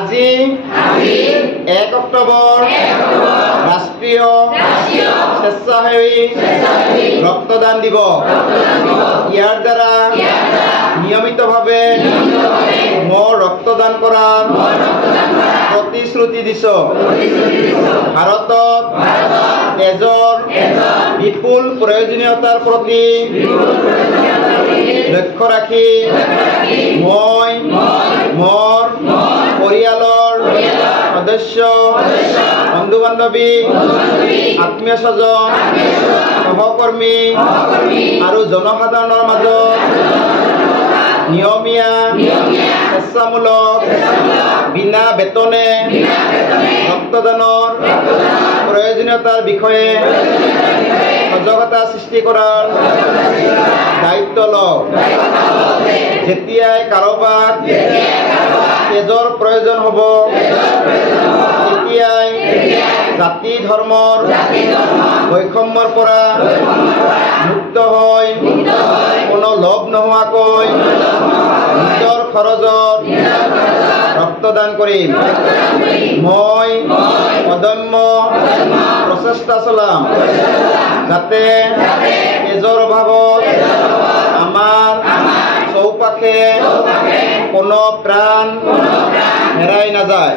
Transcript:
আজি 1 অক্টোবৰ ৰাষ্ট্ৰীয় স্বেচ্ছাসেবী ৰক্তদান দিবস। ইয়াৰ দ্বাৰা নিয়মিতভাবে মই ৰক্তদান কৰাৰ প্ৰতিশ্ৰুতি দিছ। ভাৰতত তেজৰ বিপুল প্ৰয়োজনীয়তাৰ প্ৰতি লক্ষ্য ৰাখি মই মোৰ পৰিয়ালৰ সদস্য বন্ধু বান্ধৱী আত্মীয় স্বজন সহকৰ্মী আৰু জনসাধাৰণৰ মাজত নিয়মীয়া স্বেচ্ছামূলক বিনা বেতনে ৰক্তদানৰ প্ৰয়োজনীয়তাৰ বিষয়ে সজাগতা সৃষ্টি কৰাৰ দায়িত্ব লওঁ। যেতিয়াই কাৰোবাক তেজৰ প্ৰয়োজন হ'ব তেতিয়াই জাতি ধৰ্মৰ বৈষম্যৰ পৰা মুক্ত হৈ কোনো লোভ নোহোৱাকৈ নিজৰ খৰচত ৰক্তদান কৰিম। মই অদম্য প্ৰচেষ্টা চলাম যাতে তেজৰ অভাৱত আমাৰ চৌপাশে কোনো প্ৰাণ হেৰাই নাযায়।